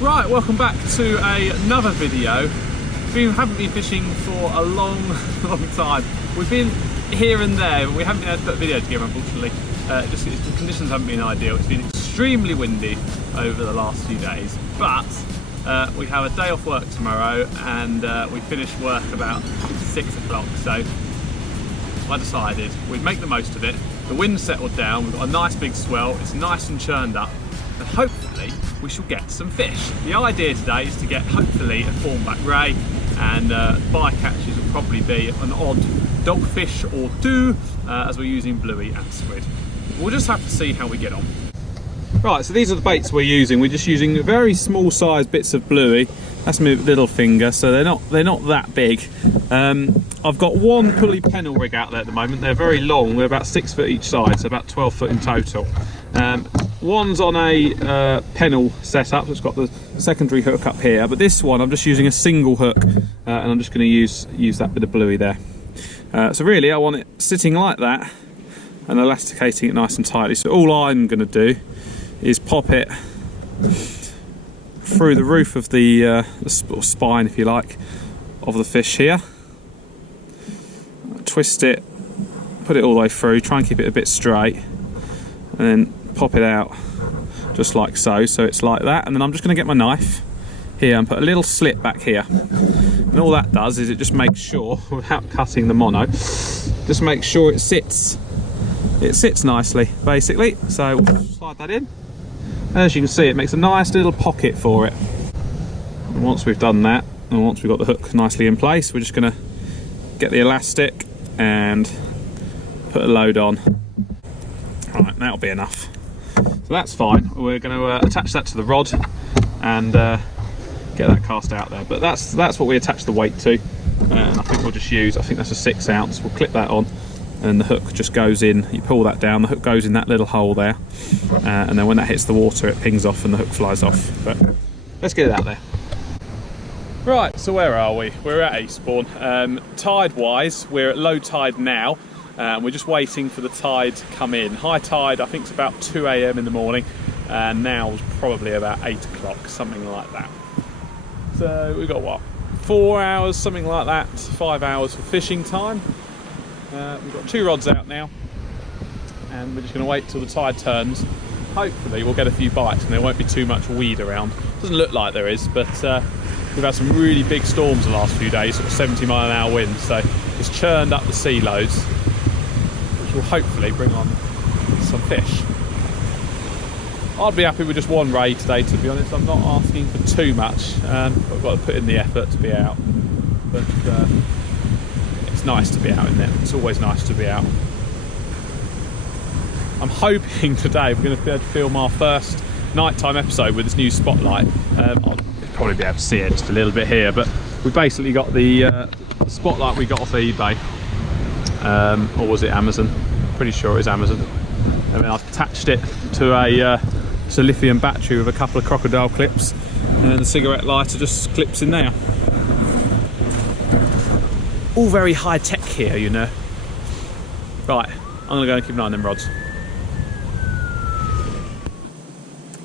Right, welcome back to another video. We haven't been fishing for a long time. We've been here and there, but we haven't been able to put a video together, unfortunately. The conditions haven't been ideal. It's been extremely windy over the last few days, but we have a day off work tomorrow, and we finish work about 6 o'clock. So I decided we'd make the most of it. The wind settled down, we've got a nice big swell, it's nice and churned up, and hopefully we shall get some fish. The idea today is to get hopefully a Thornback Ray, and bycatches will probably be an odd dogfish or two, as we're using bluey and squid. We'll just have to see how we get on. Right, so these are the baits we're using. We're just using very small sized bits of bluey. That's my little finger, so they're not that big. I've got one pulley pennel rig out there at the moment. They're very long, they're about 6 foot each side, so about 12 foot in total. One's on a pennel setup, so it's got the secondary hook up here, but this one I'm just using a single hook, and I'm just going to use that bit of bluey there. So really I want it sitting like that and elasticating it nice and tightly. So all I'm going to do is pop it through the roof of the spine, if you like, of the fish here. Twist it, put it all the way through, try and keep it a bit straight, and then pop it out just like so. So it's like that, and then I'm just going to get my knife here and put a little slit back here. And all that does is it just makes sure, without cutting the mono, just make sure it sits nicely, basically. So we'll slide that in. As you can see, it makes a nice little pocket for it. And once we've done that, and once we've got the hook nicely in place, we're just going to get the elastic and put a load on. Right, that'll be enough. So that's fine. We're going to attach that to the rod and get that cast out there. But that's what we attach the weight to. And I think we'll just use, I think that's a 6 ounce. We'll clip that on, and the hook just goes in. You pull that down, the hook goes in that little hole there, and then when that hits the water it pings off and the hook flies off. But let's get it out there. Right, so where are we? We're at Eastbourne. Tide wise, we're at low tide now, and we're just waiting for the tide to come in. High tide I think it's about 2 AM in the morning, and now it's probably about 8 o'clock, something like that. So we've got what, 4 hours, something like that, 5 hours for fishing time. We've got 2 rods out now, and we're just going to wait till the tide turns. Hopefully we'll get a few bites and there won't be too much weed around. Doesn't look like there is, but we've had some really big storms the last few days, sort of 70-mile-an-hour winds, so it's churned up the sea loads, which will hopefully bring on some fish. I'd be happy with just one ray today, to be honest. I'm not asking for too much, I've got to put in the effort to be out, but it's nice to be out in there. It's always nice to be out. I'm hoping today we're going to be able to film our first nighttime episode with this new spotlight. I'll probably be able to see it just a little bit here, but we basically got the spotlight we got off eBay, or was it Amazon? Pretty sure it was Amazon. And then I've attached it to a lithium battery with a couple of crocodile clips, and then the cigarette lighter just clips in there. All very high tech here, you know. Right, I'm gonna go and keep an eye on them rods.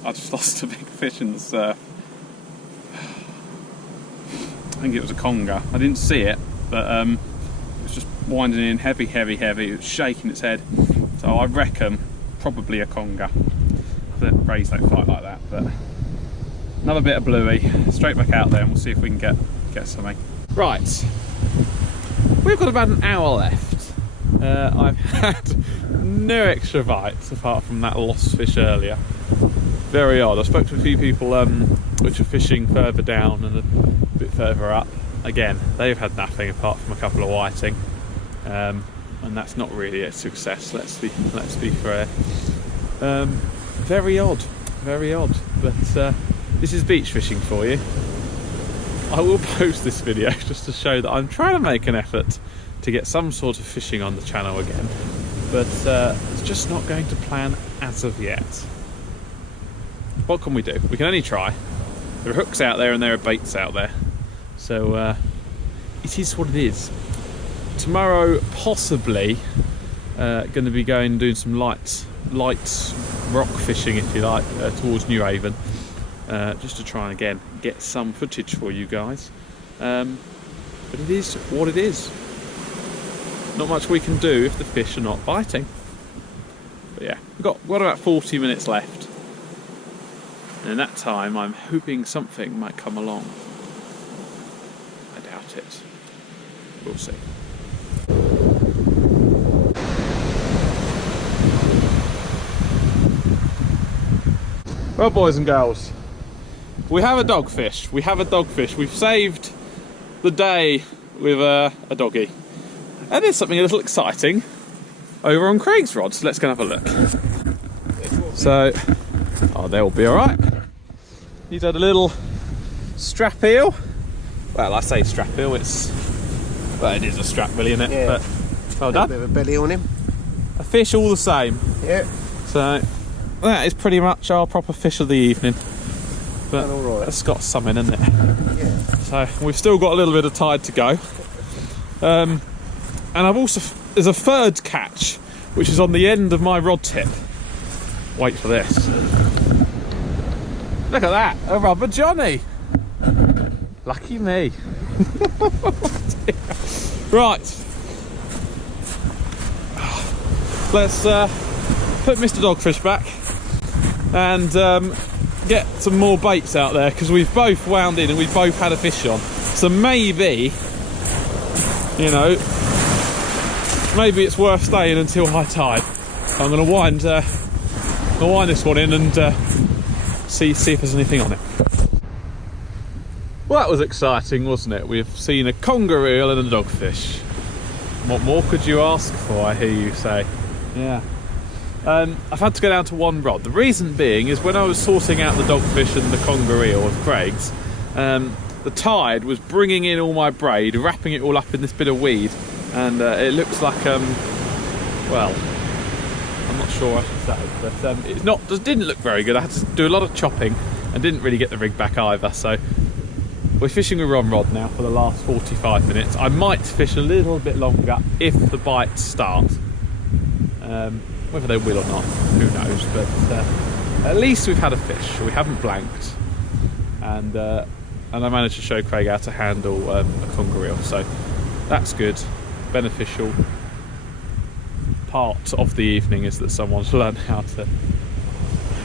I just lost a big fish in the surf. I think it was a conger. I didn't see it, but it was just winding in heavy. It was shaking its head. So I reckon probably a conger. Rays don't fight like that, but another bit of bluey, straight back out there, and we'll see if we can get something. Right. We've got about an hour left. I've had no extra bites apart from that lost fish earlier. Very odd. I spoke to a few people which are fishing further down and a bit further up. Again, they've had nothing apart from a couple of whiting, and that's not really a success. Let's be fair. Very odd, but this is beach fishing for you. I will post this video just to show that I'm trying to make an effort to get some sort of fishing on the channel again, but it's just not going to plan as of yet. What can we do? We can only try. There are hooks out there and there are baits out there, so it is what it is. Tomorrow possibly going to be going and doing some light rock fishing, if you like, towards New Haven. just to try and again get some footage for you guys. But it is what it is. Not much we can do if the fish are not biting. But yeah, we've got about 40 minutes left. And in that time, I'm hoping something might come along. I doubt it. We'll see. Well, boys and girls, we have a dogfish. We've saved the day with a doggy. And there's something a little exciting over on Craig's rod, so let's go and have a look. So, oh, they'll be alright. He's had a little strap eel. Well, I say strap eel, well, it is a strap really, isn't it? Yeah. But well done. A bit of a belly on him. A fish all the same. Yeah. So, that is pretty much our proper fish of the evening. But it's got something in it. Yeah. So, we've still got a little bit of tide to go. And I've also, there's a third catch, which is on the end of my rod tip. Wait for this. Look at that, a rubber Johnny. Lucky me. Right. Let's put Mr. Dogfish back and get some more baits out there, because we've both wound in and we've both had a fish on. So maybe, you know, maybe it's worth staying until high tide. I'm going to wind this one in and see if there's anything on it. Well, that was exciting, wasn't it? We've seen a conger eel and a dogfish. What more could you ask for, I hear you say? Yeah. I've had to go down to one rod. The reason being is when I was sorting out the dogfish and the conger eel with Craig's, the tide was bringing in all my braid, wrapping it all up in this bit of weed, and it looks like, well, I'm not sure what I should say, but it didn't look very good. I had to do a lot of chopping and didn't really get the rig back either, so we're fishing with Ron Rod now for the last 45 minutes. I might fish a little bit longer if the bites start. Whether they will or not, who knows, but at least we've had a fish. We haven't blanked, and I managed to show Craig how to handle a conger eel, so that's good. Beneficial part of the evening is that someone's learned how to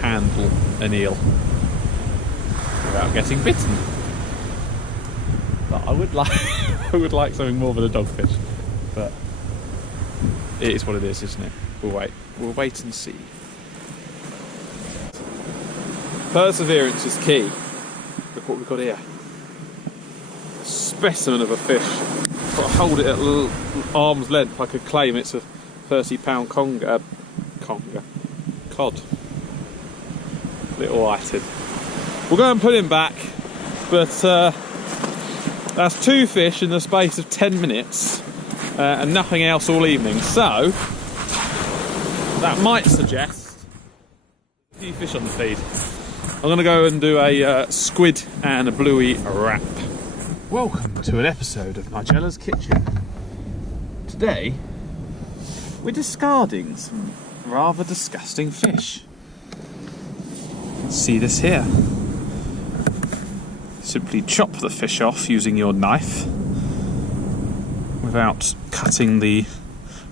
handle an eel without getting bitten. But I would like I would like something more than a dogfish, but it is what it is, isn't it? We'll wait and see. Perseverance is key. Look what we've got here. A specimen of a fish. Got to hold it at arm's length. I could claim it's a 30-pound cod. Little whited. We'll go and put him back, but that's 2 fish in the space of 10 minutes and nothing else all evening. So that might suggest a few fish on the feed. I'm going to go and do a squid and a bluey wrap. Welcome to an episode of Nigella's Kitchen. Today we're discarding some rather disgusting fish. See this here. Simply chop the fish off using your knife without cutting the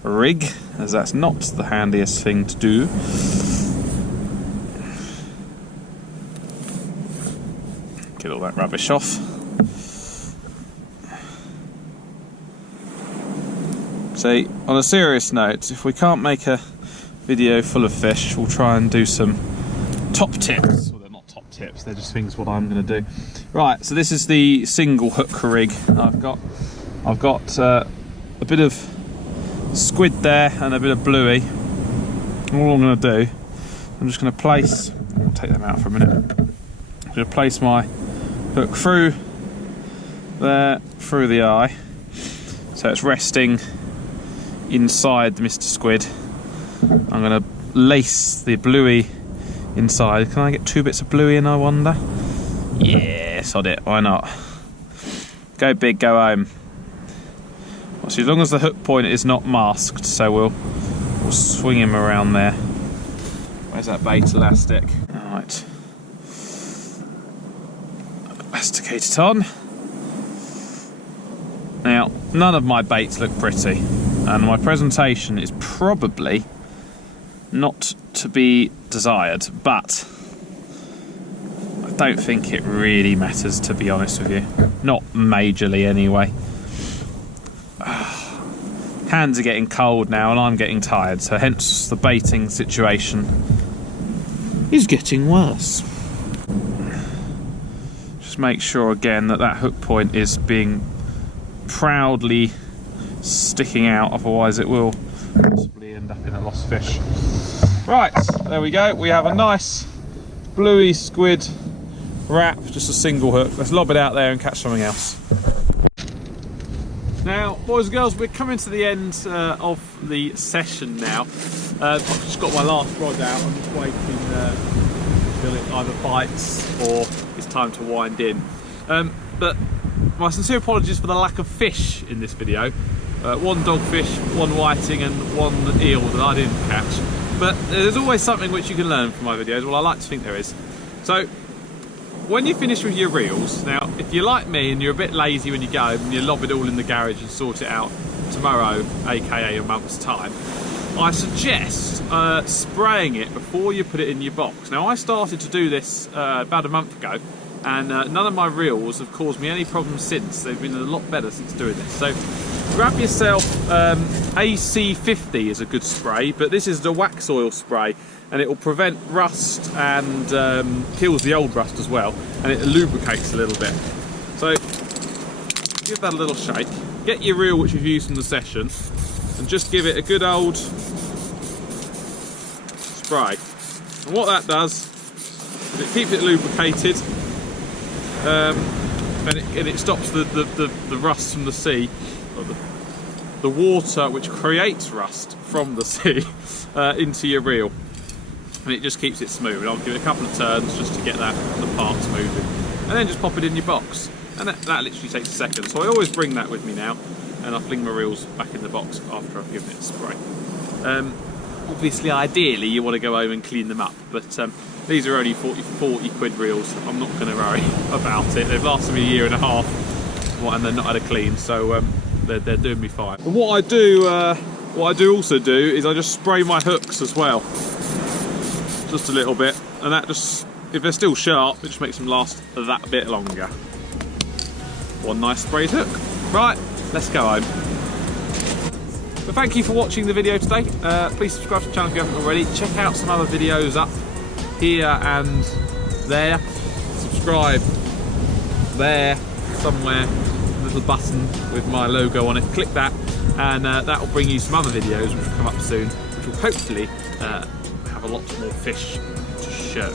rig, as that's not the handiest thing to do. Get all that rubbish off. So, on a serious note, if we can't make a video full of fish, we'll try and do some top tips. Well, they're not top tips, they're just things what I'm going to do. Right, so this is the single hook rig I've got. I've got a bit of squid there and a bit of bluey. All I'm going to do, I'm just going to place, I'll take them out for a minute. I'm going to place my hook through there, through the eye, so it's resting inside the Mr. Squid. I'm going to lace the bluey inside. Can I get 2 bits of bluey in, I wonder? Yeah, sod it, why not? Go big, go home. So as long as the hook point is not masked, so we'll swing him around there. Where's that bait elastic? Alright. masticate it on. Now, none of my baits look pretty, and my presentation is probably not to be desired, but I don't think it really matters, to be honest with you. Not majorly anyway. Hands are getting cold now and I'm getting tired, so hence the baiting situation is getting worse. Just make sure again that that hook point is being proudly sticking out, otherwise it will possibly end up in a lost fish. Right, there we go. We have a nice bluey squid wrap, just a single hook. Let's lob it out there and catch something else. Now, boys and girls, we're coming to the end of the session now. I've just got my last rod out. I'm just waiting until it either bites or it's time to wind in. But my sincere apologies for the lack of fish in this video. One dogfish, one whiting and one eel that I didn't catch. But there's always something which you can learn from my videos. Well, I like to think there is. So, when you finish with your reels, now if you're like me and you're a bit lazy when you go and you lob it all in the garage and sort it out tomorrow, aka a month's time, I suggest spraying it before you put it in your box. Now I started to do this about a month ago, and none of my reels have caused me any problems since. They've been a lot better since doing this. So grab yourself AC50 is a good spray, but this is the wax oil spray, and it will prevent rust and kills the old rust as well, and it lubricates a little bit. So give that a little shake. Get your reel which you've used in the session and just give it a good old spray. And what that does is it keeps it lubricated, and it stops the rust from the sea, or the water which creates rust from the sea into your reel. And it just keeps it smooth. And I'll give it a couple of turns just to get the parts moving, and then just pop it in your box, and that literally takes a second. So I always bring that with me now, and I fling my reels back in the box after I've given it a spray. Obviously, ideally you want to go home and clean them up, but these are only 40 quid reels. I'm not going to worry about it. They've lasted me a year and a half, and they're not had a clean, so they're doing me fine. And what I do also do is I just spray my hooks as well, just a little bit, and that just, if they're still sharp, it just makes them last that bit longer. One nice sprayed hook. Right, let's go home. But thank you for watching the video today. Please subscribe to the channel if you haven't already. Check out some other videos up here and there. Subscribe there somewhere, a little button with my logo on it. Click that, and that will bring you some other videos which will come up soon, which will hopefully have a lot more fish to show.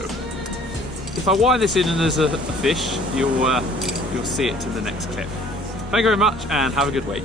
If I wind this in and there's a fish, you'll see it in the next clip. Thank you very much and have a good week.